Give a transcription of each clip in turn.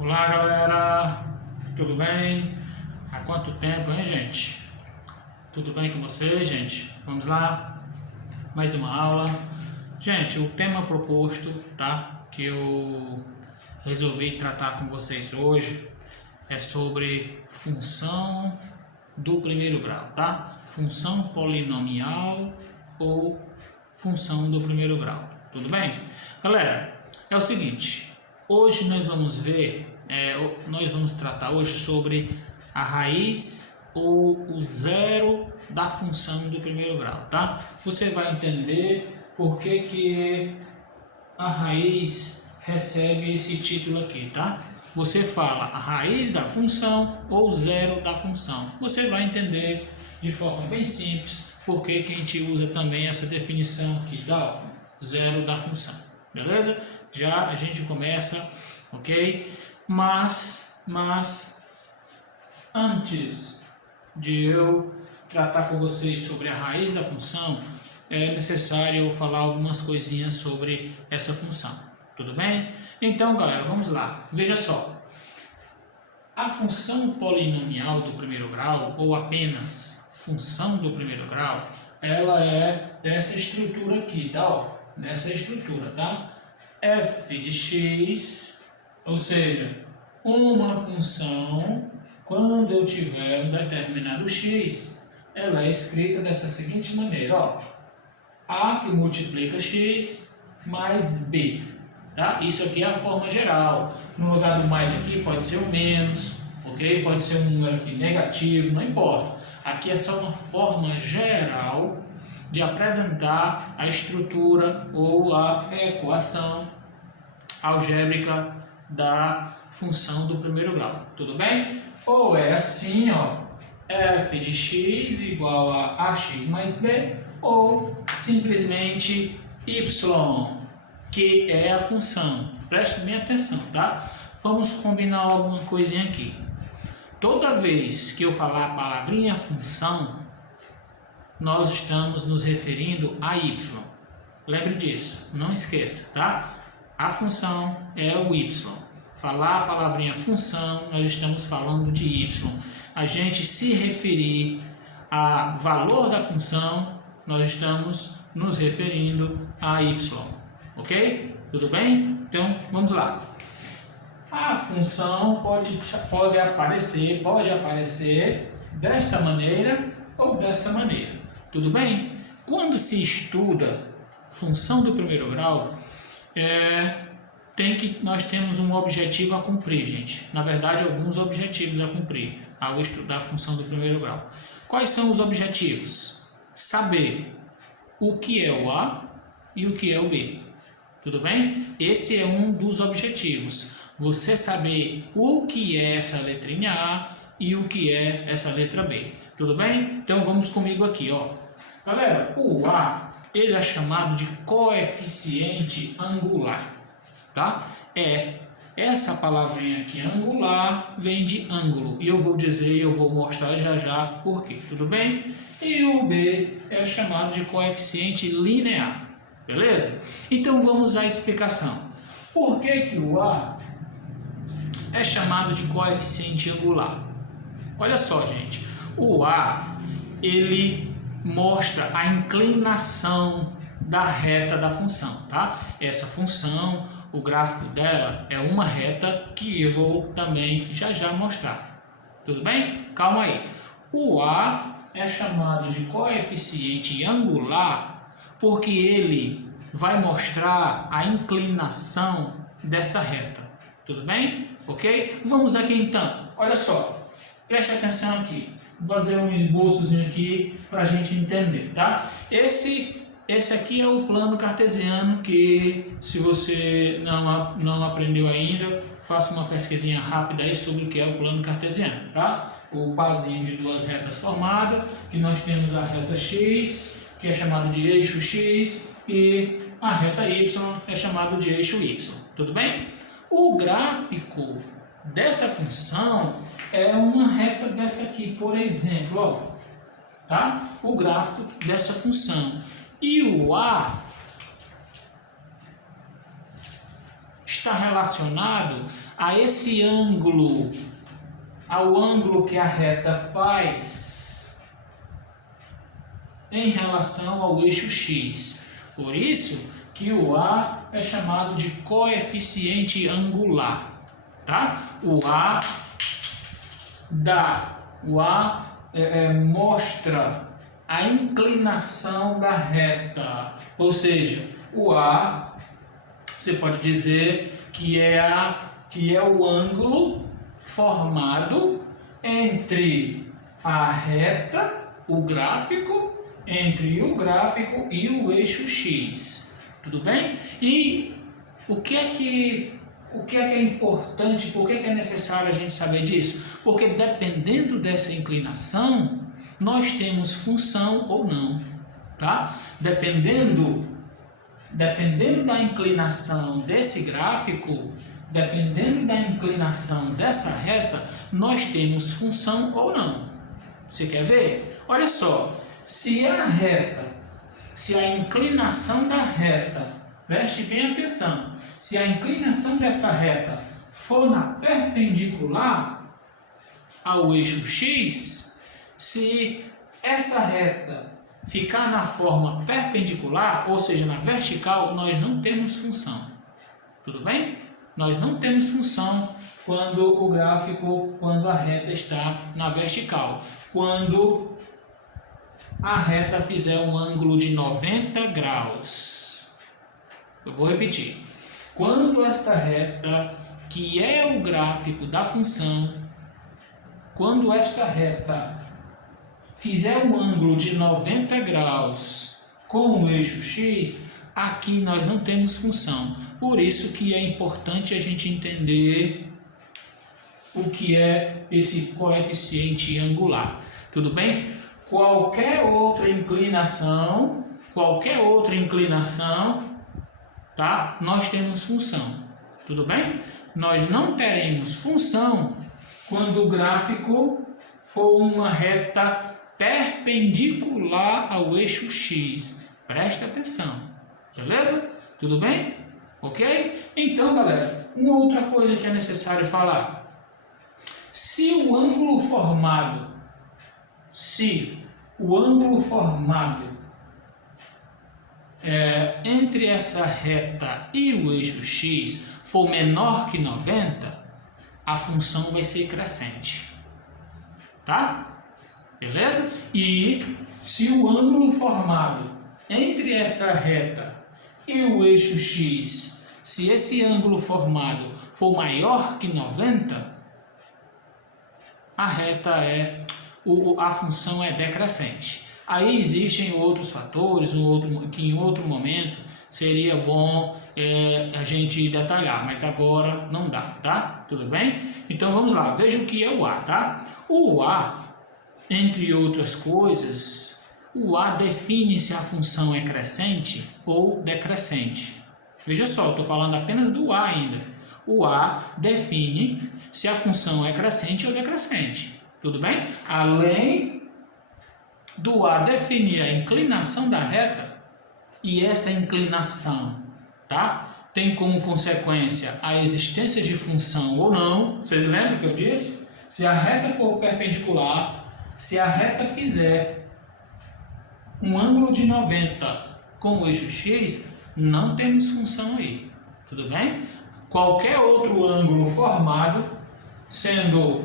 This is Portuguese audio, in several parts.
Olá galera, tudo bem? Há quanto tempo, hein gente? Tudo bem com vocês, gente? Vamos lá, mais uma aula. Gente, o tema proposto, tá? Que eu resolvi tratar com vocês hoje é sobre função do primeiro grau, tá? Função polinomial ou função do primeiro grau, tudo bem? Galera, é o seguinte. Hoje nós vamos tratar hoje sobre a raiz ou o zero da função do primeiro grau, tá? Você vai entender por que a raiz recebe esse título aqui, tá? Você fala a raiz da função ou zero da função. Você vai entender de forma bem simples por que a gente usa também essa definição aqui, da zero da função, beleza? Já a gente começa, ok? Mas antes de eu tratar com vocês sobre a raiz da função, é necessário eu falar algumas coisinhas sobre essa função, tudo bem? Então, galera, vamos lá. Veja só. A função polinomial do primeiro grau, ou apenas função do primeiro grau, ela é dessa estrutura aqui, tá? Ó, nessa estrutura, tá? F de x, ou seja, uma função, quando eu tiver um determinado x, ela é escrita dessa seguinte maneira, ó, A que multiplica x mais b, tá? Isso aqui é a forma geral. No lugar do mais aqui pode ser o menos, ok? Pode ser um número aqui negativo, não importa. Aqui é só uma forma geral de apresentar a estrutura ou a equação algébrica da função do primeiro grau, tudo bem? Ou é assim, ó, f de x igual a ax mais b, ou simplesmente y, que é a função. Preste bem atenção, tá? Vamos combinar alguma coisinha aqui. Toda vez que eu falar a palavrinha função, nós estamos nos referindo a y. Lembre disso, não esqueça, tá? A função é o y. Falar a palavrinha função, nós estamos falando de y. A gente se referir a valor da função, nós estamos nos referindo a y. Ok? Tudo bem? Então, vamos lá. A função pode aparecer desta maneira ou desta maneira. Tudo bem? Quando se estuda função do primeiro grau, nós temos um objetivo a cumprir, gente. Na verdade, alguns objetivos a cumprir ao estudar a função do primeiro grau. Quais são os objetivos? Saber o que é o A e o que é o B. Tudo bem? Esse é um dos objetivos. Você saber o que é essa letrinha A e o que é essa letra B. Tudo bem? Então vamos comigo aqui, ó. Galera, o A, ele é chamado de coeficiente angular, tá? Essa palavrinha aqui, angular, vem de ângulo. E eu vou mostrar já por quê, tudo bem? E o B é chamado de coeficiente linear, beleza? Então vamos à explicação. Por que o A é chamado de coeficiente angular? Olha só, gente. O A, ele mostra a inclinação da reta da função, tá? Essa função, o gráfico dela é uma reta que eu vou também já mostrar. Tudo bem? Calma aí. O A é chamado de coeficiente angular porque ele vai mostrar a inclinação dessa reta. Tudo bem? Ok? Vamos aqui então. Olha só. Preste atenção aqui. Vou fazer um esboçozinho aqui para a gente entender, tá? Esse aqui é o plano cartesiano que, se você não aprendeu ainda, faça uma pesquisinha rápida aí sobre o que é o plano cartesiano, tá? O parzinho de duas retas formado, que nós temos a reta x, que é chamado de eixo x, e a reta y é chamado de eixo y, tudo bem? O gráfico dessa função é uma reta dessa aqui, por exemplo, ó, tá? O gráfico dessa função. E o A está relacionado a esse ângulo, ao ângulo que a reta faz em relação ao eixo x. Por isso que o A é chamado de coeficiente angular, tá? O A mostra a inclinação da reta, ou seja, o A, você pode dizer que é o ângulo formado entre a reta, o gráfico, entre o gráfico e o eixo x. Tudo bem? E o que é importante, por que é necessário a gente saber disso? Porque dependendo dessa inclinação, nós temos função ou não, tá? Dependendo da inclinação desse gráfico, dependendo da inclinação dessa reta, nós temos função ou não. Você quer ver? Olha só, se a inclinação da reta, preste bem atenção, se a inclinação dessa reta for na perpendicular ao eixo x, se essa reta ficar na forma perpendicular, ou seja, na vertical, nós não temos função. Tudo bem? Nós não temos função quando a reta está na vertical. Quando a reta fizer um ângulo de 90 graus. Eu vou repetir. Quando esta reta, que é o gráfico da função, quando esta reta fizer um ângulo de 90 graus com o eixo x, aqui nós não temos função. Por isso que é importante a gente entender o que é esse coeficiente angular. Tudo bem? Qualquer outra inclinação, tá? Nós temos função. Tudo bem? Nós não teremos função quando o gráfico for uma reta perpendicular ao eixo x. Presta atenção. Beleza? Tudo bem? Ok? Então, galera, uma outra coisa que é necessário falar. Se o ângulo formado entre essa reta e o eixo x for menor que 90, a função vai ser crescente. Tá? Beleza? E se o ângulo formado entre essa reta e o eixo x, se esse ângulo formado for maior que 90, a função é decrescente. Aí existem outros fatores que em outro momento seria bom a gente detalhar, mas agora não dá, tá? Tudo bem? Então vamos lá, veja o que é o A, tá? O A, entre outras coisas, o A define se a função é crescente ou decrescente. Veja só, eu estou falando apenas do A ainda. O A define se a função é crescente ou decrescente. Tudo bem? Além do A definir a inclinação da reta, e essa inclinação, tá, tem como consequência a existência de função ou não. Vocês lembram que eu disse? Se a reta for perpendicular, se a reta fizer um ângulo de 90 com o eixo x, não temos função aí. Tudo bem? Qualquer outro ângulo formado, sendo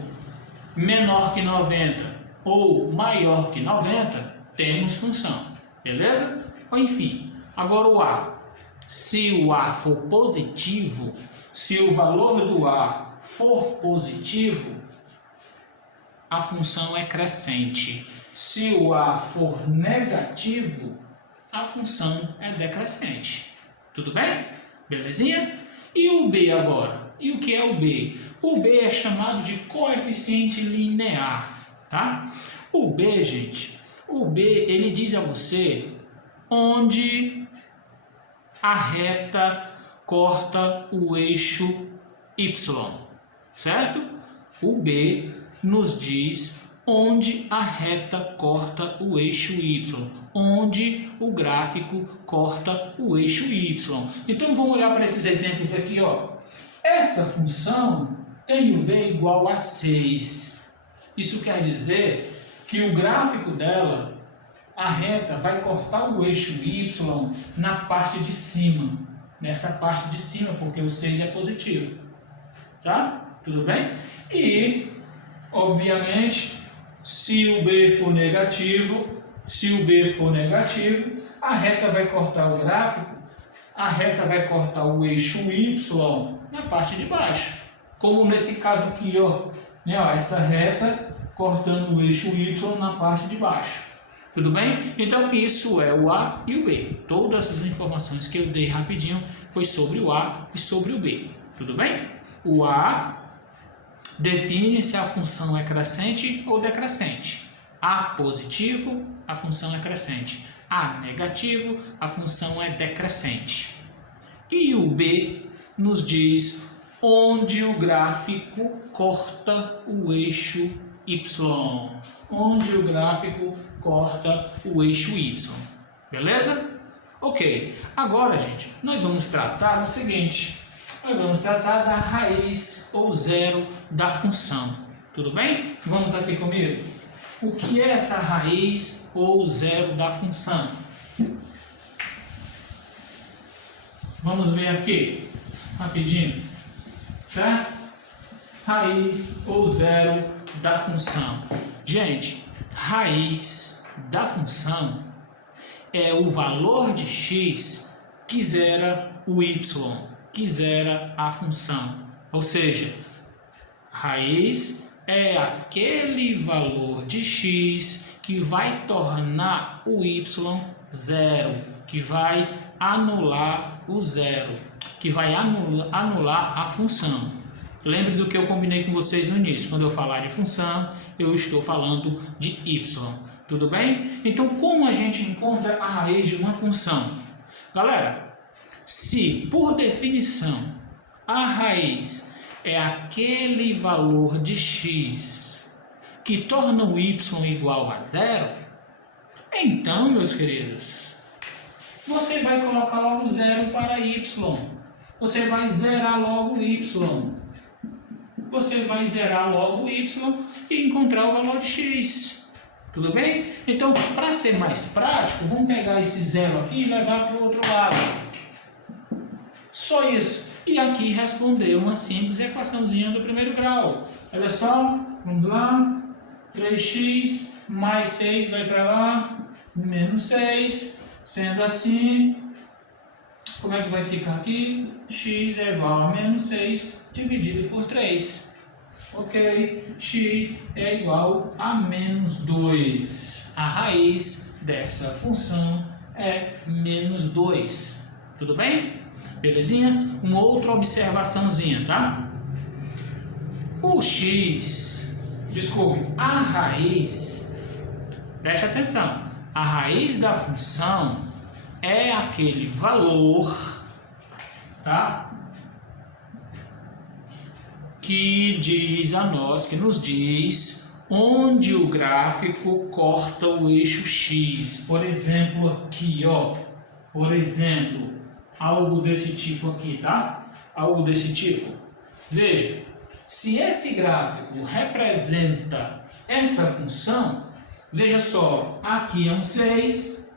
menor que 90 ou maior que 90, temos função. Beleza? Enfim, agora o A. Se o A for positivo, se o valor do A for positivo, a função é crescente. Se o A for negativo, a função é decrescente. Tudo bem? Belezinha? E o B agora? E o que é o B? O B é chamado de coeficiente linear, tá? O B, gente, o B, ele diz a você onde a reta corta o eixo Y, certo? O B nos diz onde a reta corta o eixo Y, onde o gráfico corta o eixo y. Então vamos olhar para esses exemplos aqui, ó. Essa função tem o b igual a 6. Isso quer dizer que o gráfico dela, a reta, vai cortar o eixo y na parte de cima. Nessa parte de cima, porque o 6 é positivo. Tá? Tudo bem? E, obviamente, se o b for negativo, a reta vai cortar o gráfico, a reta vai cortar o eixo y na parte de baixo. Como nesse caso aqui, ó, né, ó, essa reta cortando o eixo y na parte de baixo. Tudo bem? Então, isso é o A e o B. Todas essas informações que eu dei rapidinho foi sobre o A e sobre o B. Tudo bem? O A define se a função é crescente ou decrescente. A positivo, a função é crescente. A negativo, a função é decrescente. E o B nos diz onde o gráfico corta o eixo Y. Onde o gráfico corta o eixo Y. Beleza? Ok. Agora, gente, nós vamos tratar do seguinte. Nós vamos tratar da raiz ou zero da função. Tudo bem? Vamos aqui comigo? O que é essa raiz ou zero da função? Vamos ver aqui, rapidinho. Certo? Raiz ou zero da função. Gente, raiz da função é o valor de x que zera o y, que zera a função. Ou seja, raiz é aquele valor de x que vai tornar o y zero, que vai anular o zero, que vai anular a função. Lembre do que eu combinei com vocês no início. Quando eu falar de função, eu estou falando de y. Tudo bem? Então, como a gente encontra a raiz de uma função? Galera, se por definição a raiz é aquele valor de x que torna o y igual a zero, então, meus queridos, você vai colocar logo zero para y. Você vai zerar logo y. Você vai zerar logo y e encontrar o valor de x. Tudo bem? Então, para ser mais prático, vamos pegar esse zero aqui e levar para o outro lado. Só isso. E aqui responder uma simples equaçãozinha do primeiro grau. Olha só, vamos lá. 3x mais 6 vai para lá, menos 6. Sendo assim, como é que vai ficar aqui? X é igual a menos 6 dividido por 3. Ok? X é igual a menos 2. A raiz dessa função é menos 2. Tudo bem? Belezinha? Uma outra observaçãozinha, tá? O x, desculpe, a raiz, preste atenção, a raiz da função é aquele valor, tá? Que diz a nós, que nos diz onde o gráfico corta o eixo x. Por exemplo, aqui, ó. Por exemplo, algo desse tipo aqui, tá? Algo desse tipo. Veja, se esse gráfico representa essa função, veja só, aqui é um 6,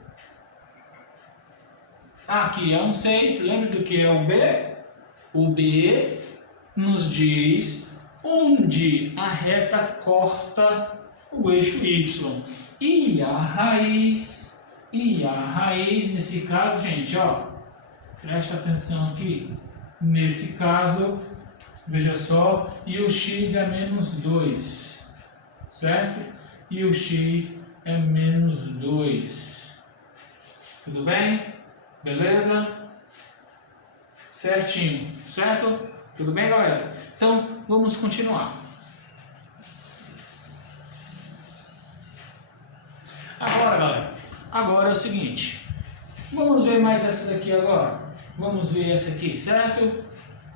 aqui é um 6, lembra do que é o B? O B nos diz onde a reta corta o eixo Y. E a raiz, nesse caso, gente, ó, presta atenção aqui, nesse caso, veja só, e o x é menos 2, certo? E o x é menos 2. Tudo bem? Beleza? Certinho, certo? Tudo bem, galera? Então, vamos continuar. Agora, galera, agora é o seguinte. Vamos ver mais essa daqui agora. Vamos ver essa aqui, certo?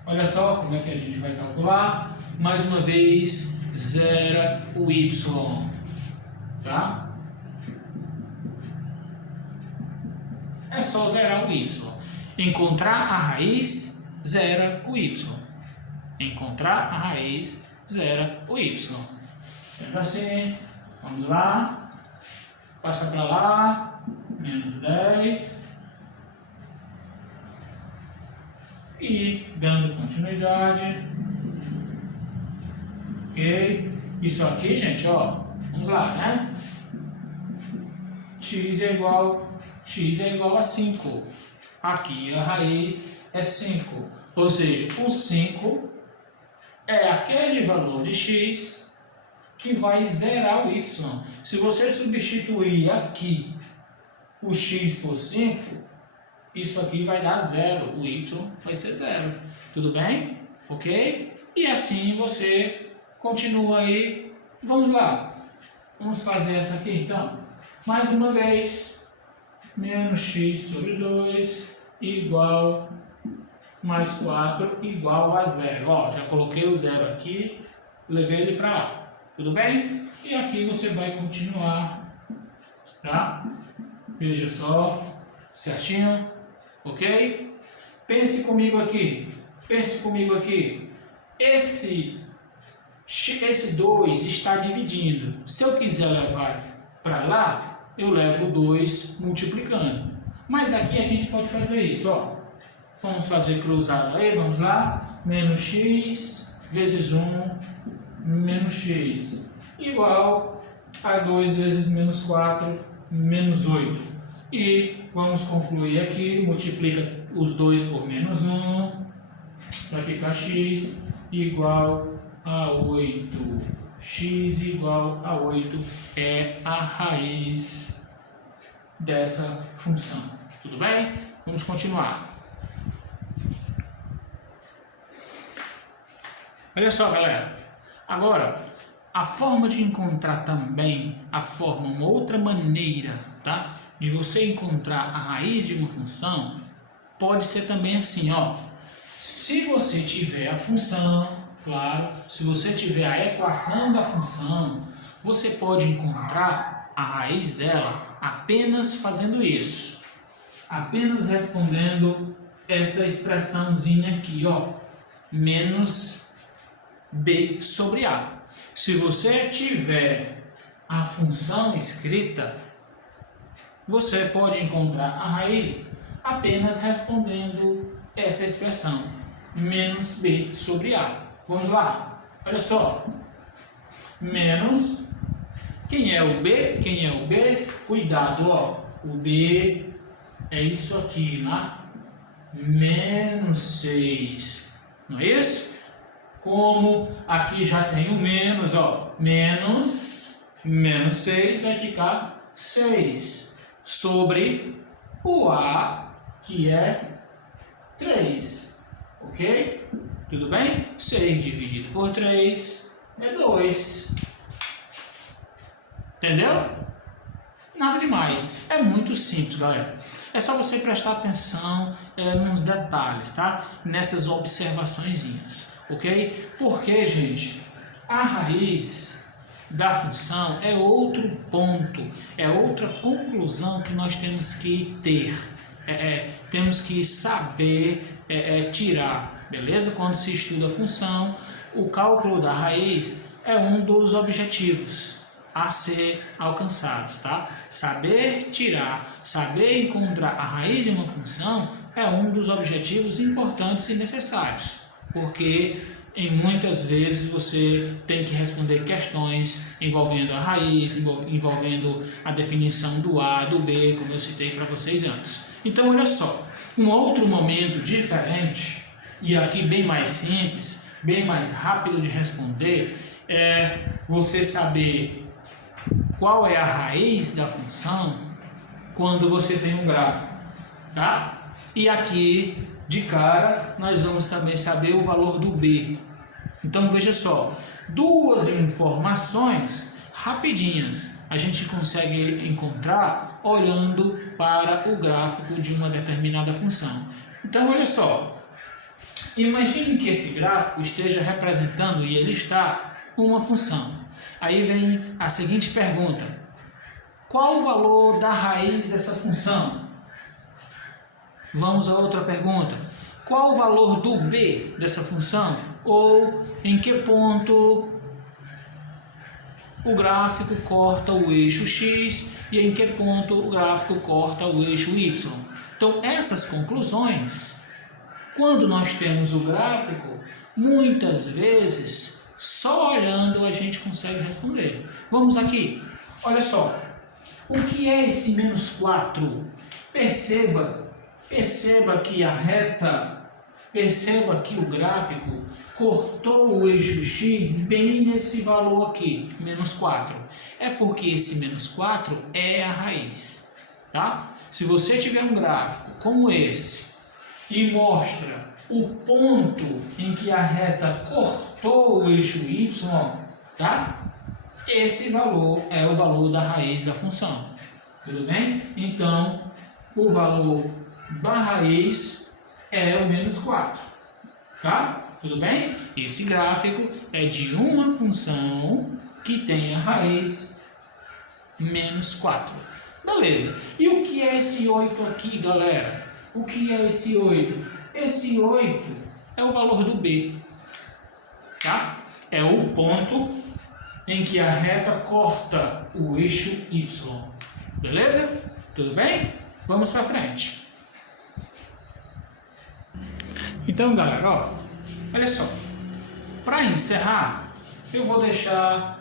Olha só como é que a gente vai calcular. Mais uma vez, zera o y, tá? é só zerar o y. Encontrar a raiz, zera o y. Encontrar a raiz, zera o y. Sendo assim, vamos lá. Passa para lá, menos 10. E dando continuidade. Ok? Isso aqui, gente, ó. Vamos lá, né? X é igual a 5. Aqui a raiz é 5. Ou seja, o 5 é aquele valor de x que vai zerar o y. Se você substituir aqui o x por 5, isso aqui vai dar 0. O y vai ser 0. Tudo bem? Ok? E assim você continua aí. Vamos lá. Vamos fazer essa aqui então. Mais uma vez. Menos x sobre 2 igual mais 4 igual a 0. Ó, já coloquei o 0 aqui, levei ele para lá. Tudo bem? E aqui você vai continuar, tá? Veja só, certinho, ok? Pense comigo aqui, Esse 2 está dividindo. Se eu quiser levar para lá, eu levo 2 multiplicando. Mas aqui a gente pode fazer isso, ó. Vamos fazer cruzado aí, vamos lá. Menos x vezes 1 menos x igual a 2 vezes menos 4 menos 8. E vamos concluir aqui, multiplica os 2 por menos 1, vai ficar x igual a 8. X igual a 8 é a raiz dessa função. Tudo bem? Vamos continuar. Olha só, galera. Agora, a forma de encontrar também, uma outra maneira, tá? De você encontrar a raiz de uma função, pode ser também assim, ó. Se você tiver a função, claro, se você tiver a equação da função, você pode encontrar a raiz dela apenas fazendo isso. Apenas respondendo essa expressãozinha aqui, ó. Menos b sobre a. Se você tiver a função escrita, você pode encontrar a raiz apenas respondendo essa expressão. Menos b sobre a. Vamos lá, olha só, menos, quem é o B? Cuidado, ó, o B é isso aqui, né? Menos 6, não é isso? Como aqui já tem o menos, ó, menos 6 vai ficar 6, sobre o A, que é 3, ok? Tudo bem? 6 dividido por 3 é 2. Entendeu? Nada demais. É muito simples, galera. É só você prestar atenção nos detalhes, tá? Nessas observaçõezinhas, ok? Porque, gente, a raiz da função é outro ponto, é outra conclusão que nós temos que ter. Temos que saber tirar. Beleza? Quando se estuda a função, o cálculo da raiz é um dos objetivos a ser alcançados, tá? Saber tirar, saber encontrar a raiz de uma função é um dos objetivos importantes e necessários, porque muitas vezes você tem que responder questões envolvendo a raiz, envolvendo a definição do A, do B, como eu citei para vocês antes. Então, olha só, um outro momento diferente, e aqui bem mais simples, bem mais rápido de responder, é você saber qual é a raiz da função quando você tem um gráfico, tá? E aqui, de cara, nós vamos também saber o valor do B. Então, veja só, duas informações rapidinhas a gente consegue encontrar olhando para o gráfico de uma determinada função. Então, olha só, imagine que esse gráfico esteja representando, e ele está, uma função. Aí vem a seguinte pergunta: qual o valor da raiz dessa função? Vamos a outra pergunta. Qual o valor do b dessa função? Ou em que ponto o gráfico corta o eixo x e em que ponto o gráfico corta o eixo y? Então, essas conclusões, quando nós temos o gráfico, muitas vezes, só olhando a gente consegue responder. Vamos aqui. Olha só. O que é esse menos 4? Perceba que a reta, perceba que o gráfico cortou o eixo x bem nesse valor aqui, menos 4. É porque esse menos 4 é a raiz, tá? Se você tiver um gráfico como esse e mostra o ponto em que a reta cortou o eixo y, tá? Esse valor é o valor da raiz da função, tudo bem? Então, o valor da raiz é o menos 4, tá? Tudo bem? Esse gráfico é de uma função que tem a raiz menos 4. Beleza. E o que é esse 8 aqui, galera? O que é esse 8? Esse 8 é o valor do b, tá? É o ponto em que a reta corta o eixo y. Beleza? Tudo bem? Vamos para frente. Então, galera, ó, olha só. Para encerrar, eu vou deixar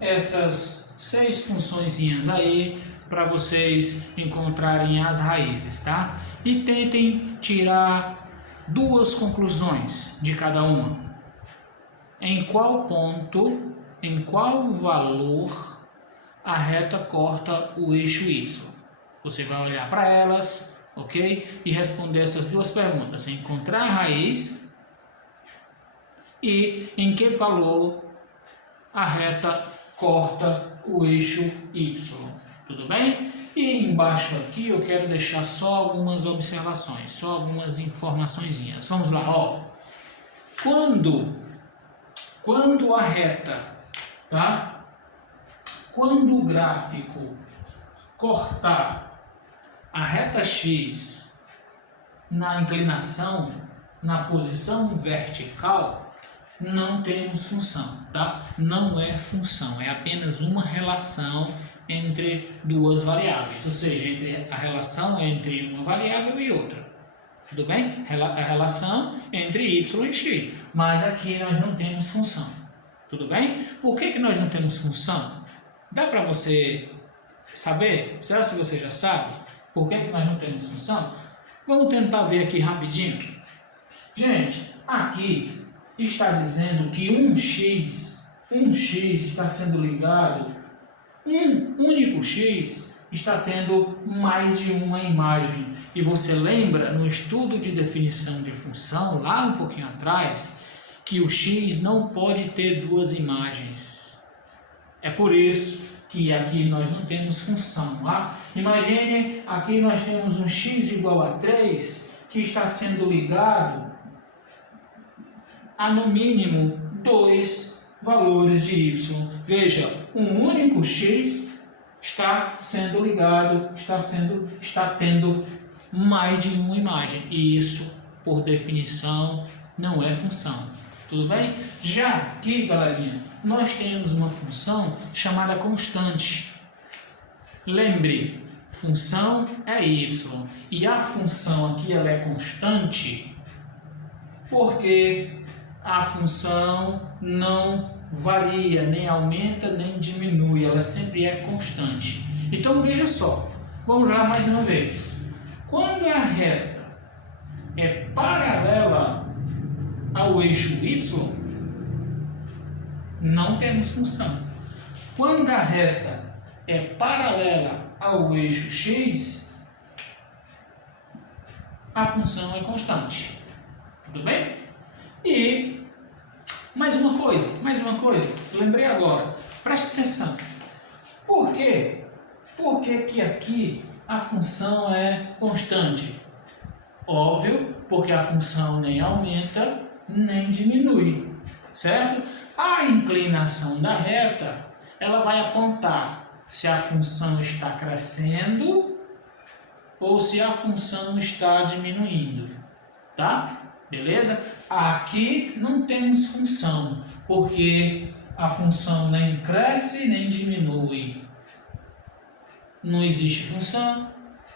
essas 6 funçõezinhas aí para vocês encontrarem as raízes, tá? E tentem tirar 2 conclusões de cada uma. Em qual ponto, em qual valor a reta corta o eixo y? Você vai olhar para elas, ok? E responder essas 2 perguntas. Encontrar a raiz e em que valor a reta corta o eixo y. Tudo bem? E embaixo aqui eu quero deixar só algumas observações, só algumas informaçõezinhas. Vamos lá, ó. Quando a reta, tá? Quando o gráfico cortar a reta x na inclinação, na posição vertical, não temos função, tá? Não é função, é apenas uma relação entre 2 variáveis, ou seja, entre a relação entre uma variável e outra. Tudo bem? A relação entre y e x. Mas aqui nós não temos função. Tudo bem? Por que nós não temos função? Dá para você saber? Será que você já sabe? Por que nós não temos função? Vamos tentar ver aqui rapidinho. Gente, aqui está dizendo que um x está sendo ligado, um único x está tendo mais de uma imagem. E você lembra, no estudo de definição de função, lá um pouquinho atrás, que o x não pode ter 2 imagens. É por isso que aqui nós não temos função, tá? Imagine, aqui nós temos um x igual a 3, que está sendo ligado a, no mínimo, 2 valores de y. Veja, um único x está sendo ligado, está tendo mais de uma imagem. E isso, por definição, não é função. Tudo bem? Já aqui, galerinha, nós temos uma função chamada constante. Lembre, função é y. E a função aqui ela é constante porque a função não varia, nem aumenta, nem diminui. Ela sempre é constante. Então, veja só. Vamos lá mais uma vez. Quando a reta é paralela ao eixo y, não temos função. Quando a reta é paralela ao eixo x, a função é constante. Tudo bem? E mais uma coisa, lembrei agora, preste atenção. Por quê? Por que aqui a função é constante? Óbvio, porque a função nem aumenta, nem diminui, certo? A inclinação da reta, ela vai apontar se a função está crescendo ou se a função está diminuindo, tá? Beleza? Aqui não temos função, porque a função nem cresce nem diminui. Não existe função,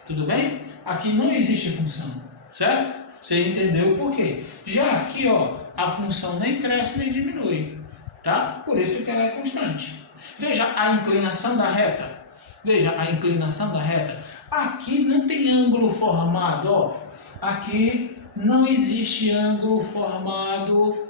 tudo bem? Aqui não existe função, certo? Você entendeu por quê? Já aqui, ó, a função nem cresce nem diminui, tá? Por isso que ela é constante. Veja a inclinação da reta. Veja a inclinação da reta. Aqui não tem ângulo formado, ó. Aqui não existe ângulo formado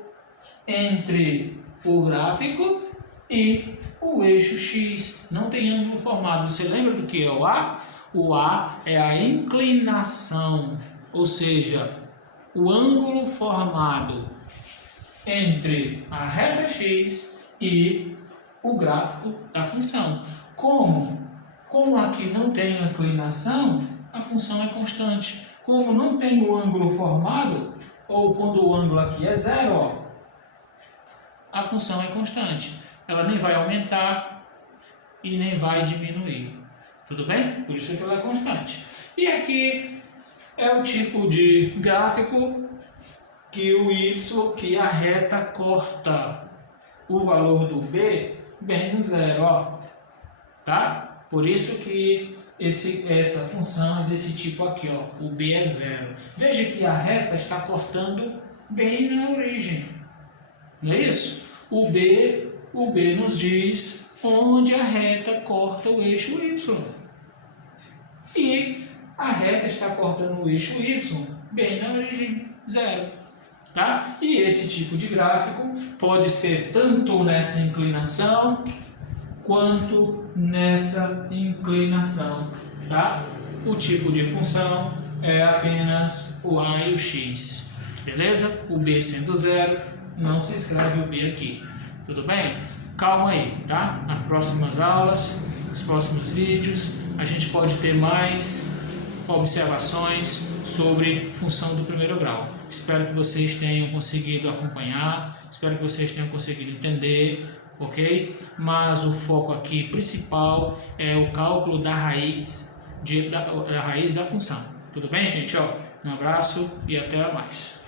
entre o gráfico e o eixo X. Não tem ângulo formado. Você lembra do que é o A? O A é a inclinação, ou seja, o ângulo formado entre a reta X e o gráfico da função. Como aqui não tem inclinação, a função é constante. Como não tem o ângulo formado, ou quando o ângulo aqui é zero, ó, a função é constante. Ela nem vai aumentar e nem vai diminuir. Tudo bem? Por isso que ela é constante. E aqui é o tipo de gráfico que o y, que a reta corta o valor do b bem no zero, ó. Tá? Por isso que essa função é desse tipo aqui, ó. O b é zero. Veja que a reta está cortando bem na origem. Não é isso? O b nos diz onde a reta corta o eixo y. E a reta está cortando o eixo y bem na origem, zero. Tá? E esse tipo de gráfico pode ser tanto nessa inclinação quanto nessa inclinação. Tá? O tipo de função é apenas o a e o x. Beleza? O b sendo zero, não se escreve o b aqui. Tudo bem? Calma aí, tá? Nas próximas aulas, nos próximos vídeos, a gente pode ter mais observações sobre função do primeiro grau. Espero que vocês tenham conseguido acompanhar, espero que vocês tenham conseguido entender, ok? Mas o foco aqui principal é o cálculo da raiz, da raiz da função. Tudo bem, gente? Ó, um abraço e até mais.